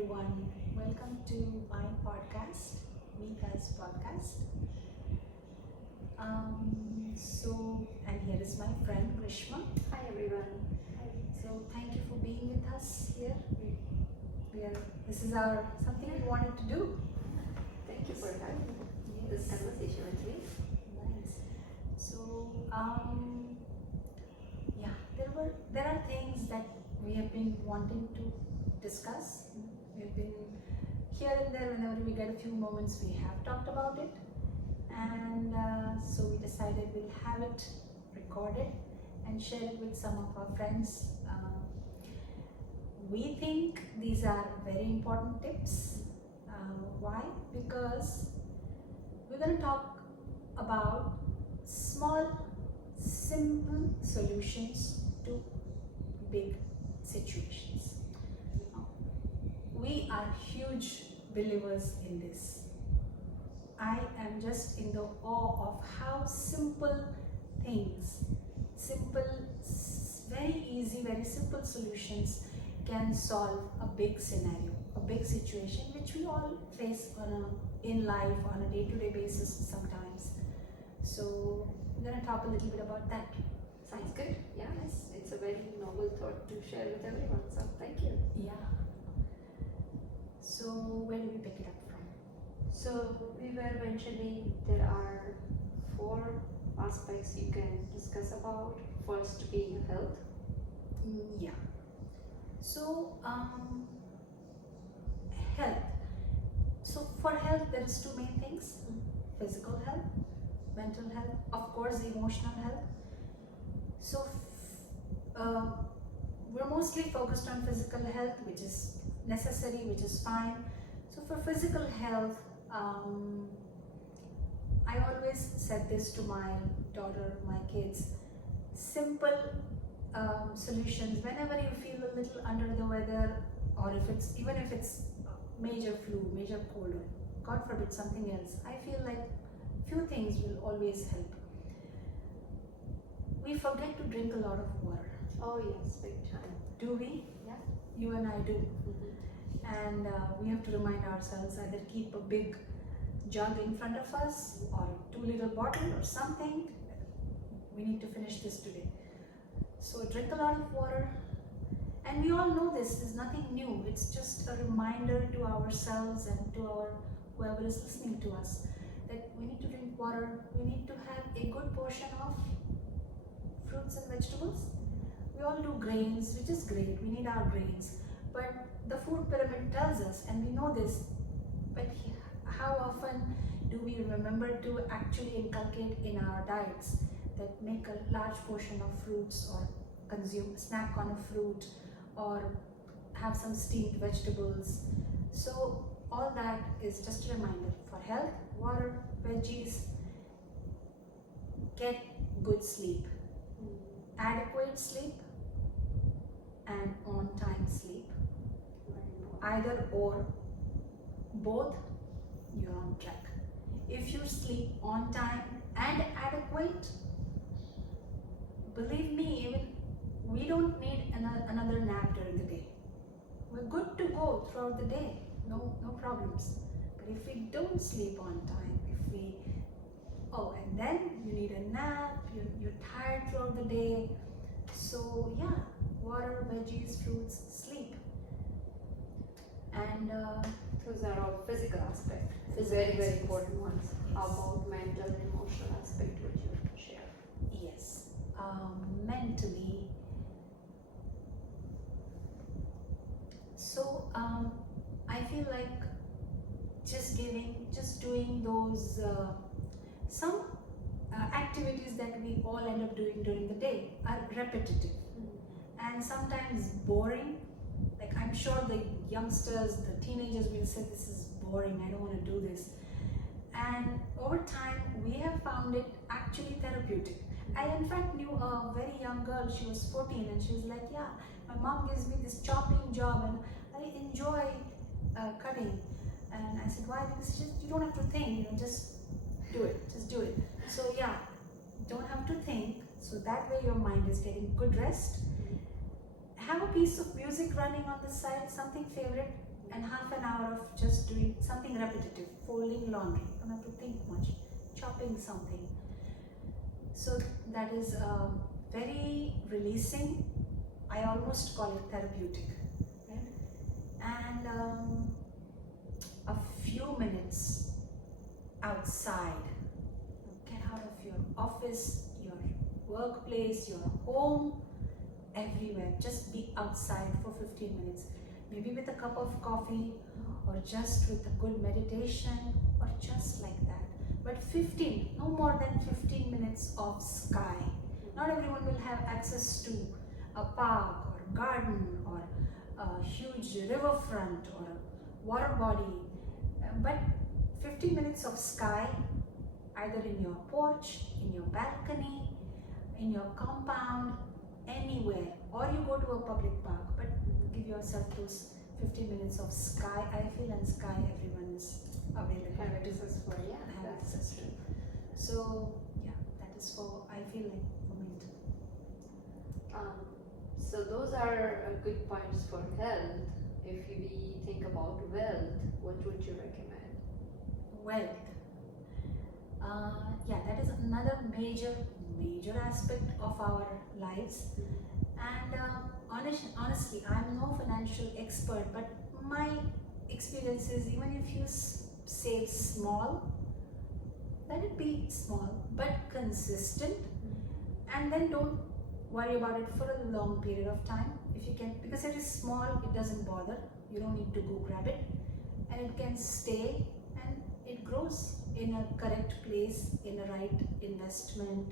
everyone. Welcome to my podcast, Meeta's podcast. And here is my friend Grishma. Hi everyone. Hi. So, thank you for being with us here. This is our something we wanted to do. Thank you for having this conversation with me. Nice. So, yeah, there are things that we have been wanting to discuss. We've been here and there whenever we get a few moments. We have talked about it, and so we decided we'll have it recorded and share it with some of our friends. We think these are very important tips. Why? Because we're going to talk about small, simple solutions to big situations. We are huge believers in this. I am just in the awe of how simple things, very easy, very simple solutions can solve a big scenario, a big situation which we all face in life on a day-to-day basis sometimes. So we're going to talk a little bit about that. Sounds good. Yeah, it's a very noble thought to share with everyone. So thank you. Yeah. So where do we pick it up from? So we were mentioning there are 4 aspects you can discuss about. First being health. Yeah. So health. So for health there is 2 main things: physical health, mental health, of course emotional health. So we're mostly focused on physical health, which is necessary, which is fine. So for physical health, I always said this to my daughter, my kids: simple solutions whenever you feel a little under the weather, or even if it's major flu, major cold, or God forbid something else. I feel like few things will always help. We forget to drink a lot of water. Oh yes, big time. Do we? Yeah. You and I do. Mm-hmm. And we have to remind ourselves, either keep a big jug in front of us or 2-liter bottle or something. We need to finish this today. So drink a lot of water. And we all know this is nothing new. It's just a reminder to ourselves and to whoever is listening to us that we need to drink water. We need to have a good portion of fruits and vegetables. We all do grains, which is great. We need our grains. But the food pyramid tells us, and we know this, but how often do we remember to actually inculcate in our diets that make a large portion of fruits, or snack on a fruit, or have some steamed vegetables? So all that is just a reminder. For health, water, veggies, get good sleep, adequate sleep, and on-time sleep. Either or, both, you're on track. If you sleep on time and adequate, believe me, even we don't need another nap during the day. We're good to go throughout the day, no problems. But if we don't sleep on time, and then you need a nap, you're tired throughout the day. So yeah, water, veggies, fruits, sleep. And those are all physical aspects. Very important ones. Yes. How about mental and emotional aspect, which you can share? Yes, mentally. So I feel like just doing those some activities that we all end up doing during the day are repetitive and sometimes boring. Like, I'm sure the youngsters, the teenagers will say, this is boring, I don't want to do this. And over time, we have found it actually therapeutic. I in fact knew a very young girl. She was 14 and she was like, yeah, my mom gives me this chopping job and I enjoy cutting. And I said, why? Because you don't have to think, just do it, So yeah, don't have to think. So that way your mind is getting good rest. Have a piece of music running on the side, something favorite. and half an hour of just doing something repetitive, folding laundry. You don't have to think much, chopping something. So that is very releasing. I almost call it therapeutic, right? And a few minutes outside. Get out of your office, your workplace, your home, everywhere. Just be outside for 15 minutes. Maybe with a cup of coffee, or just with a good meditation, or just like that. But 15, no more than 15 minutes of sky. Not everyone will have access to a park or garden or a huge riverfront or a water body, but 15 minutes of sky, either in your porch, in your balcony, in your compound, anywhere, or you go to a public park, but give yourself those 15 minutes of sky. I feel and sky everyone is available. Have access for, yeah, Have that's access to. true. So yeah, that is for, I feel like for me. So those are good points for health. If we think about wealth, what would you recommend? Wealth. Yeah, that is another major aspect of our lives. And honestly, I'm no financial expert, but my experience is, even if you save small, let it be small but consistent, and then don't worry about it for a long period of time if you can, because it is small, it doesn't bother, you don't need to go grab it, and it can stay and it grows in a correct place, in a right investment.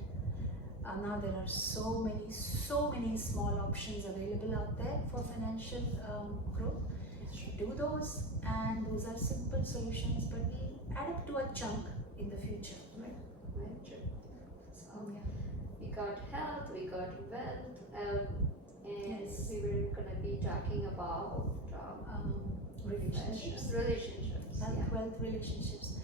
Now there are so many small options available out there for financial growth. Do those, and those are simple solutions, but will add up to a chunk in the future, right? Very true. So Yeah. we got health, we got wealth, and Yes. we were gonna be talking about Relationships. Relationships. Health, Yeah. wealth, relationships.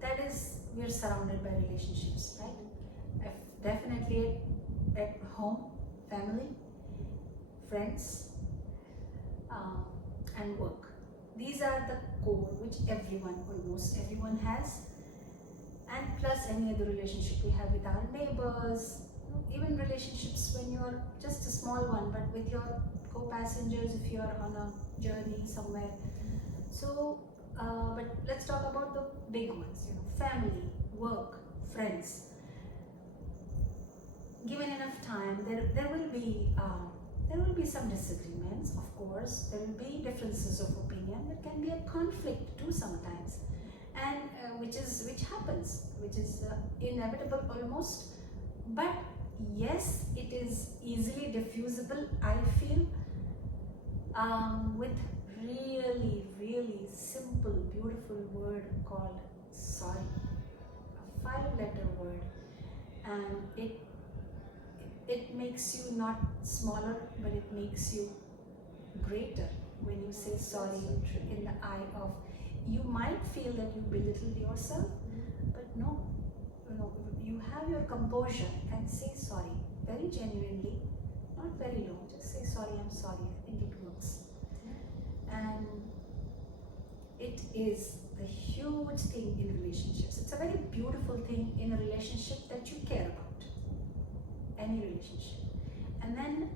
That is, we're surrounded by relationships, right? Definitely at home, family, friends, and work. These are the core which almost everyone has, and plus any other relationship we have with our neighbors, even relationships when you're just a small one, but with your co-passengers if you're on a journey somewhere. So, but let's talk about the big ones, family, work, friends. Given enough time, there will be some disagreements, of course. There will be differences of opinion. There can be a conflict too sometimes, and which happens, which is inevitable almost. But yes, it is easily diffusable, I feel, with really simple, beautiful word called sorry. A 5-letter word, and it makes you not smaller, but it makes you greater when you say sorry in the eye of. You might feel that you belittled yourself, but no, you have your composure and say sorry very genuinely, not very long. Just say sorry, I'm sorry. I think it works, and it is a huge thing in relationships. It's a very beautiful thing in a relationship that you care about. Any relationship. And then,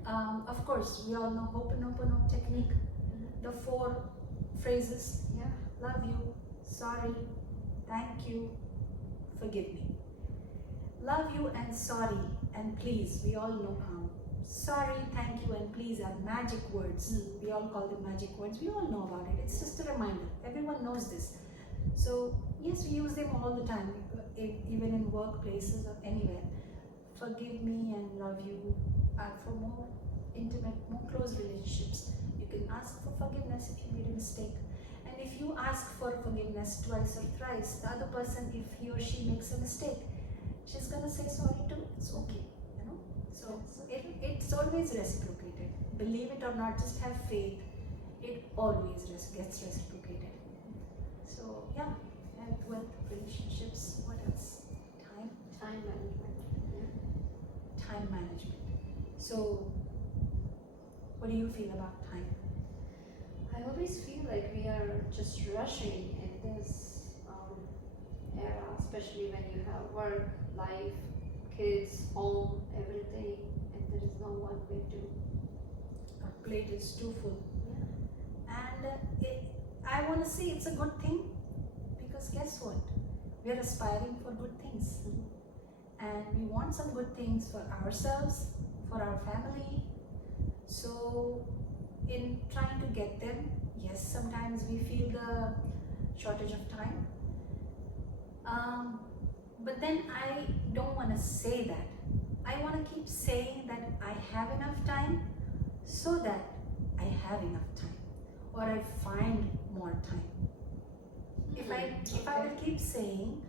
of course, we all know Ho'oponopono technique, the 4 phrases: Yeah. love you, sorry, thank you, forgive me. Love you and sorry and please, we all know sorry, thank you, and please are magic words. We all call them magic words. We all know about it. It's just a reminder. Everyone knows this. So yes, we use them all the time, even in workplaces or anywhere. Forgive me and love you are for more intimate, more close relationships. You can ask for forgiveness if you made a mistake. And if you ask for forgiveness twice or thrice, the other person, if he or she makes a mistake, she's gonna say sorry too. It's okay, So it's always reciprocated. Believe it or not, just have faith. It always gets reciprocated. So yeah, health, wealth, relationships. What else? Time management. Yeah. Time management. So, what do you feel about time? I always feel like we are just rushing in this era, especially when you have work, life, kids, home, everything, and there is no one way to. Our plate is too full. Yeah. And I want to say it's a good thing, because guess what? We're aspiring for good things. And we want some good things for ourselves, for our family. So, in trying to get them, yes, sometimes we feel the shortage of time. But then I don't want to say that. I want to keep saying that I have enough time, so that I have enough time, or I find more time. If I will keep saying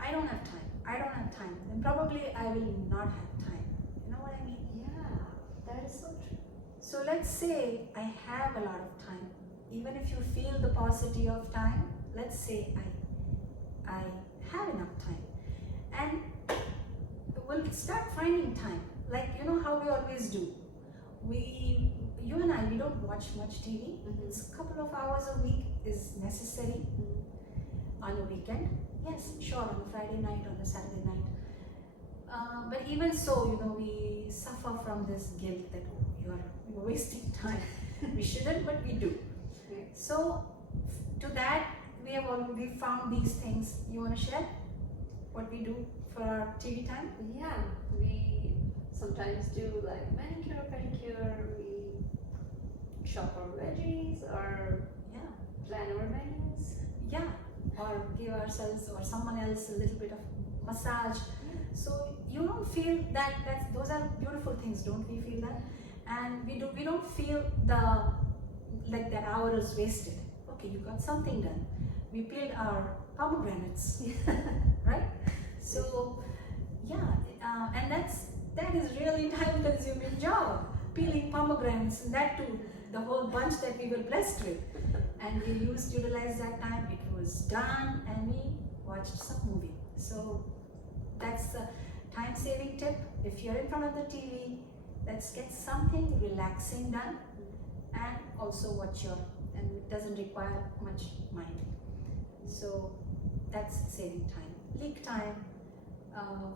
I don't have time, then probably I will not have time. You know what I mean? Yeah, that is so true. So let's say I have a lot of time. Even if you feel the paucity of time, let's say I have enough time, and we'll start finding time. Like, you know how we always do. You and I, we don't watch much TV. It's a couple of hours a week is necessary. On a weekend, yes, sure, on a Friday night, on a Saturday night. But even so, we suffer from this guilt that you're wasting time. We shouldn't, but we do. Yeah. So, to that, we have already found these things. You want to share what we do for our TV time? Yeah, we sometimes do like manicure, pedicure, we shop our veggies or Yeah. plan our menus. Yeah, or give ourselves or someone else a little bit of massage. So you don't feel that those are beautiful things, don't we feel that? And we don't feel like that hour is wasted. Okay, you got something done. We peeled our pomegranates, right? So yeah, and that is really time-consuming job, peeling pomegranates, and that too, the whole bunch that we were blessed with. And we utilized that time. It was done, and we watched some movie. So that's a time-saving tip. If you're in front of the TV, let's get something relaxing done, and also and it doesn't require much mind. So that's saving time. Leak time,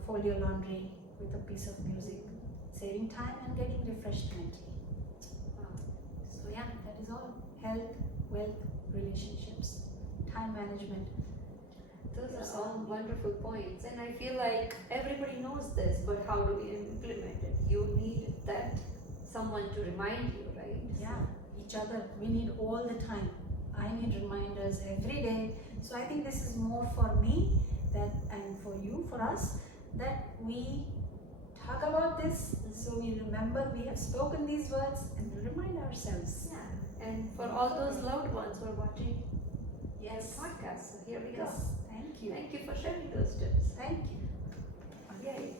fold your laundry with a piece of music, saving time and getting refreshed mentally. So yeah, that is all. Health, wealth, relationships, time management. Those are all wonderful points, and I feel like everybody knows this, but how do we implement it? You need that someone to remind you, right? Yeah, each other. We need all the time. I need reminders every day. So I think this is more for me and for you, for us, that we talk about this, so we remember we have spoken these words and we remind ourselves. Yeah, and for all those loved ones who are watching Yes. our podcast, so here we go. Yes. Thank you. Thank you for sharing those tips. Thank you. Yay.